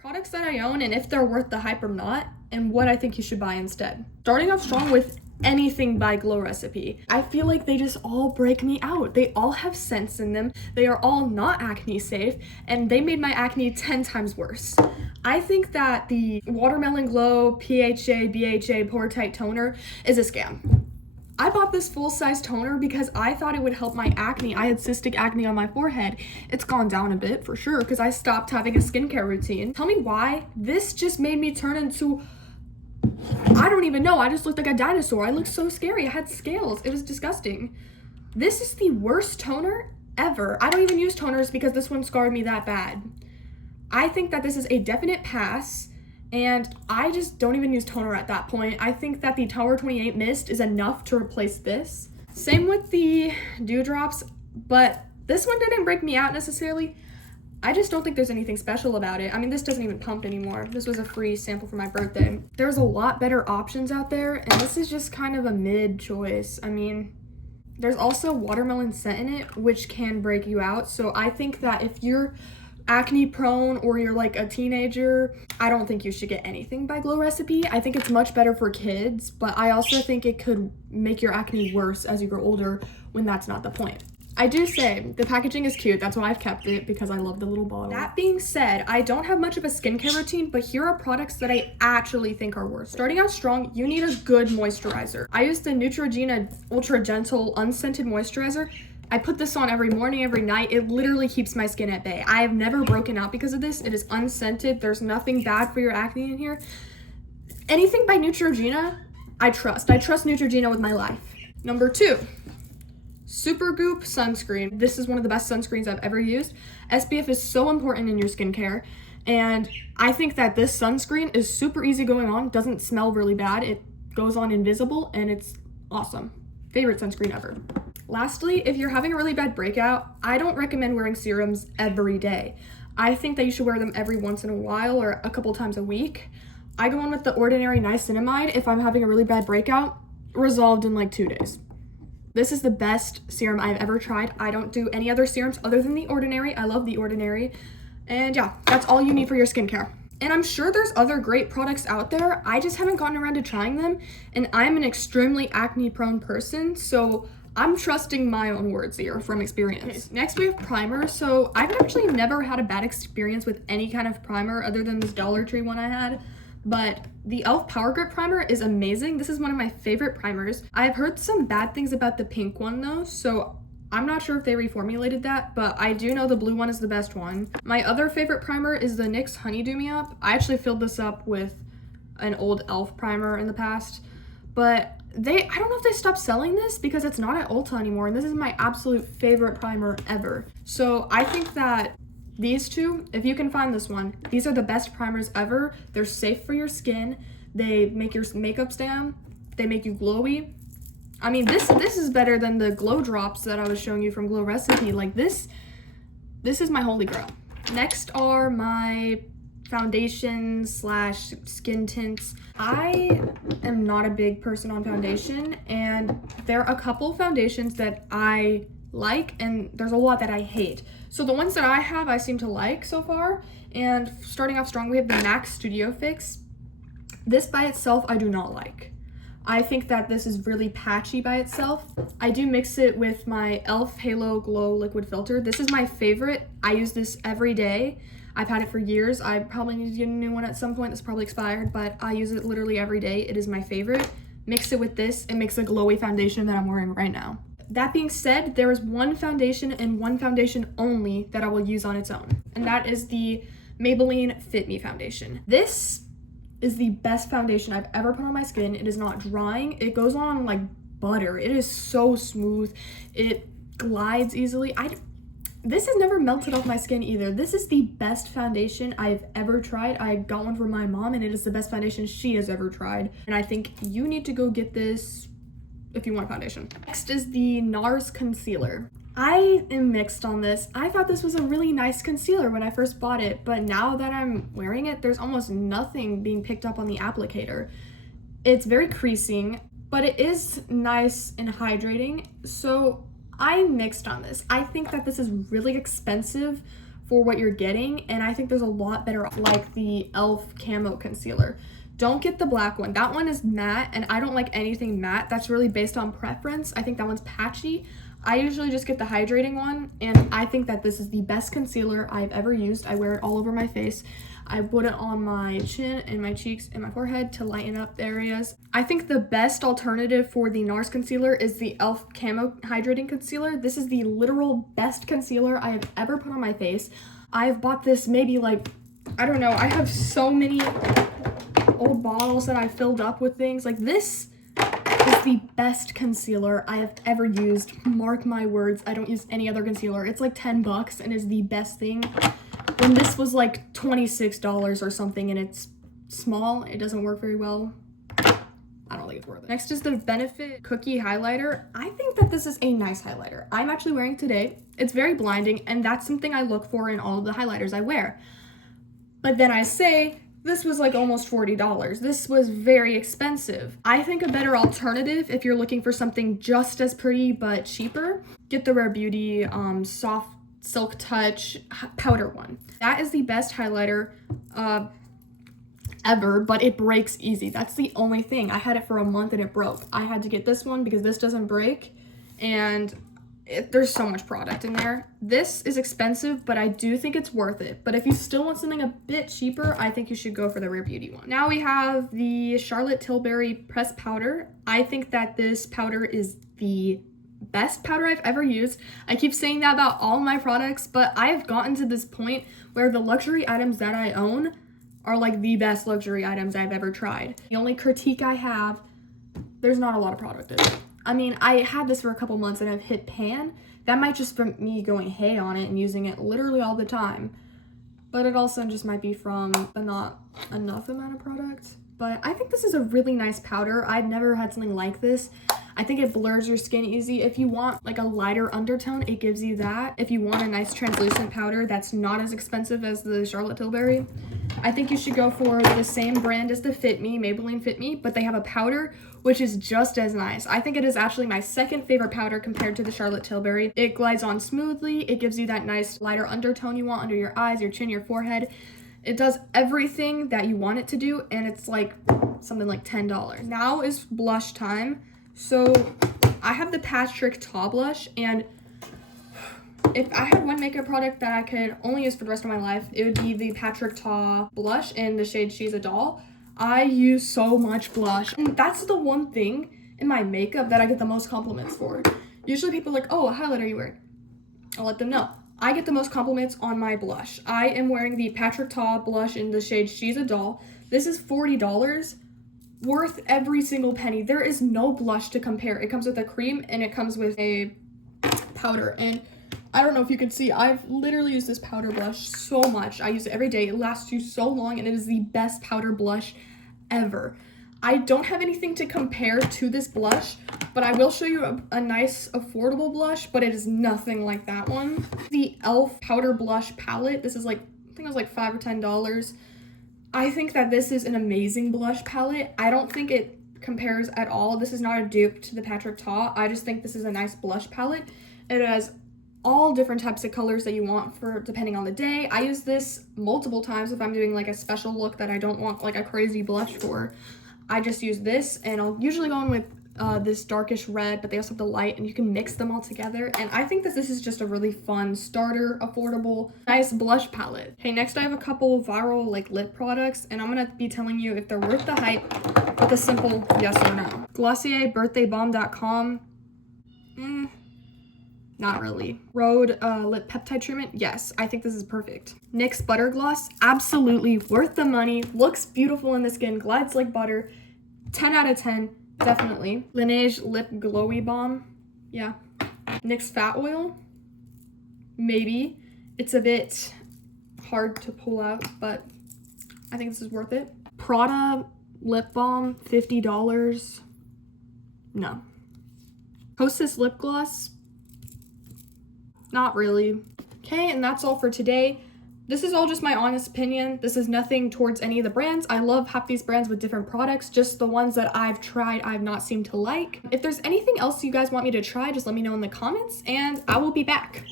Products that I own and if they're worth the hype or not, and what I think you should buy instead. Starting off strong with anything by Glow Recipe. I feel like they just all break me out. They all have scents in them. They are all not acne safe, and they made my acne 10 times worse. I think that the Watermelon Glow PHA BHA Pore Tight Toner is a scam. I bought this full-size toner because I thought it would help my acne. I had cystic acne on my forehead. It's gone down a bit for sure because I stopped having a skincare routine. Tell me why? This just made me turn into, I don't even know. I just looked like a dinosaur. I looked so scary. I had scales. It was disgusting. This is the worst toner ever. I don't even use toners because this one scarred me that bad. I think that this is a definite pass. And I just don't even use toner at that point. I think that the Tower 28 Mist is enough to replace this. Same with the Dewdrops, but this one didn't break me out necessarily. I just don't think there's anything special about it. I mean, this doesn't even pump anymore. This was a free sample for my birthday. There's a lot better options out there, and this is just kind of a mid choice. I mean, there's also watermelon scent in it, which can break you out. So I think that if you're acne prone or you're like a teenager, I don't think you should get anything by Glow Recipe. I think it's much better for kids, but I also think it could make your acne worse as you grow older when that's not the point. I do say the packaging is cute. That's why I've kept it, because I love the little bottle. That being said, I don't have much of a skincare routine, but here are products that I actually think are worth. Starting out strong, you need a good moisturizer. I use the Neutrogena Ultra Gentle Unscented Moisturizer. I put this on every morning, every night. It literally keeps my skin at bay. I have never broken out because of this. It is unscented. There's nothing bad for your acne in here. Anything by Neutrogena, I trust. I trust Neutrogena with my life. Number 2, Supergoop sunscreen. This is one of the best sunscreens I've ever used. SPF is so important in your skincare, and I think that this sunscreen is super easy going on, doesn't smell really bad, it goes on invisible, and it's awesome. Favorite sunscreen ever. Lastly, if you're having a really bad breakout, I don't recommend wearing serums every day. I think that you should wear them every once in a while or a couple times a week. I go in with the Ordinary Niacinamide if I'm having a really bad breakout, resolved in like 2 days. This is the best serum I've ever tried. I don't do any other serums other than the Ordinary. I love the Ordinary. And yeah, that's all you need for your skincare. And I'm sure there's other great products out there. I just haven't gotten around to trying them. And I'm an extremely acne prone person, so I'm trusting my own words here from experience. Okay, next we have primer. So I've actually never had a bad experience with any kind of primer other than this Dollar Tree one I had. But the e.l.f. Power Grip Primer is amazing. This is one of my favorite primers. I've heard some bad things about the pink one though, so I'm not sure if they reformulated that, but I do know the blue one is the best one. My other favorite primer is the NYX Honeydew Me Up. I actually filled this up with an old e.l.f. primer in the past, but I don't know if they stopped selling this because it's not at Ulta anymore, and this is my absolute favorite primer ever. So I think that these two, if you can find this one, these are the best primers ever. They're safe for your skin. They make your makeup stand. They make you glowy. I mean, this is better than the Glow Drops that I was showing you from Glow Recipe. Like this is my holy grail. Next are my foundations slash skin tints. I am not a big person on foundation, and there are a couple foundations that I like, and there's a lot that I hate. So the ones that I have, I seem to like so far. And starting off strong, we have the MAC Studio Fix. This by itself, I do not like. I think that this is really patchy by itself. I do mix it with my e.l.f. Halo Glow Liquid Filter. This is my favorite. I use this every day. I've had it for years. I probably need to get a new one at some point. It's probably expired, but I use it literally every day. It is my favorite. Mix it with this, it makes a glowy foundation that I'm wearing right now. That being said, there is one foundation and one foundation only that I will use on its own, and that is the Maybelline Fit Me foundation. This is the best foundation I've ever put on my skin. It is not drying. It goes on like butter. It is so smooth. It glides easily. This has never melted off my skin either. This is the best foundation I've ever tried. I got one for my mom, and it is the best foundation she has ever tried. And I think you need to go get this if you want a foundation. Next is the NARS concealer. I am mixed on this. I thought this was a really nice concealer when I first bought it, but now that I'm wearing it, there's almost nothing being picked up on the applicator. It's very creasing, but it is nice and hydrating, so I'm mixed on this. I think that this is really expensive for what you're getting, and I think there's a lot better, like the e.l.f. Camo Concealer. Don't get the black one. That one is matte, and I don't like anything matte. That's really based on preference. I think that one's patchy. I usually just get the hydrating one, and I think that this is the best concealer I've ever used. I wear it all over my face. I put it on my chin and my cheeks and my forehead to lighten up the areas. I think the best alternative for the NARS concealer is the e.l.f. Camo Hydrating Concealer. This is the literal best concealer I have ever put on my face. I've bought this maybe like, I don't know, I have so many old bottles that I filled up with things. Like, this is the best concealer I have ever used. Mark my words, I don't use any other concealer. It's like 10 bucks and is the best thing. When this was like $26 or something and it's small, it doesn't work very well. I don't think it's worth it. Next is the Benefit Cookie Highlighter. I think that this is a nice highlighter. I'm actually wearing it today. It's very blinding, and that's something I look for in all of the highlighters I wear. But then I say, this was like almost $40. This was very expensive. I think a better alternative, if you're looking for something just as pretty but cheaper, get the Rare Beauty Soft Silk Touch powder one. That is the best highlighter ever, but it breaks easy. That's the only thing. I had it for a month and it broke. I had to get this one because this doesn't break, and there's so much product in there. This is expensive, but I do think it's worth it. But if you still want something a bit cheaper, I think you should go for the Rare Beauty one. Now we have the Charlotte Tilbury Pressed Powder. I think that this powder is the best powder I've ever used. I keep saying that about all my products, but I have gotten to this point where the luxury items that I own are like the best luxury items I've ever tried. The only critique I have, there's not a lot of product in it. I mean, I had this for a couple months and I've hit pan. That might just from me going hey on it and using it literally all the time. But it also just might be from the not enough amount of product. But I think this is a really nice powder. I've never had something like this. I think it blurs your skin easy. If you want like a lighter undertone, it gives you that. If you want a nice translucent powder that's not as expensive as the Charlotte Tilbury, I think you should go for the same brand as the Fit Me, Maybelline Fit Me, but they have a powder which is just as nice. I think it is actually my second favorite powder compared to the Charlotte Tilbury. It glides on smoothly. It gives you that nice lighter undertone you want under your eyes, your chin, your forehead. It does everything that you want it to do, and it's like something like $10. Now is blush time. So I have the Patrick Ta blush, and if I had one makeup product that I could only use for the rest of my life, it would be the Patrick Ta blush in the shade She's a Doll. I use so much blush, and that's the one thing in my makeup that I get the most compliments for. Usually people are like, oh, what highlight are you wearing? I'll let them know. I get the most compliments on my blush. I am wearing the Patrick Ta blush in the shade She's a Doll. This is $40, worth every single penny. There is no blush to compare. It comes with a cream and it comes with a powder, and I don't know if you can see, I've literally used this powder blush so much. I use it every day. It lasts you so long, and it is the best powder blush ever. I don't have anything to compare to this blush, but I will show you a nice affordable blush, but it is nothing like that one. The e.l.f. Powder Blush Palette. This is like, I think it was like $5 or $10. I think that this is an amazing blush palette. I don't think it compares at all. This is not a dupe to the Patrick Ta. I just think this is a nice blush palette. It has all different types of colors that you want for depending on the day. I use this multiple times if I'm doing like a special look that I don't want like a crazy blush for. I just use this, and I'll usually go in with this darkish red, but they also have the light, and you can mix them all together. And I think that this is just a really fun starter, affordable, nice blush palette. Okay, next I have a couple viral like lip products, and I'm gonna be telling you if they're worth the hype with a simple yes or no. Glossier BirthdayBalm.com. Not really. Rhode Lip Peptide Treatment. Yes, I think this is perfect. NYX Butter Gloss. Absolutely worth the money. Looks beautiful in the skin. Glides like butter. 10 out of 10. Definitely. Laneige Lip Glowy Balm. Yeah. NYX Fat Oil. Maybe. It's a bit hard to pull out, but I think this is worth it. Prada Lip Balm. $50. No. Hostess Lip Gloss. Not really. Okay, and that's all for today. This is all just my honest opinion. This is nothing towards any of the brands. I love half these brands with different products. Just the ones that I've tried, I've not seemed to like. If there's anything else you guys want me to try, just let me know in the comments, and I will be back.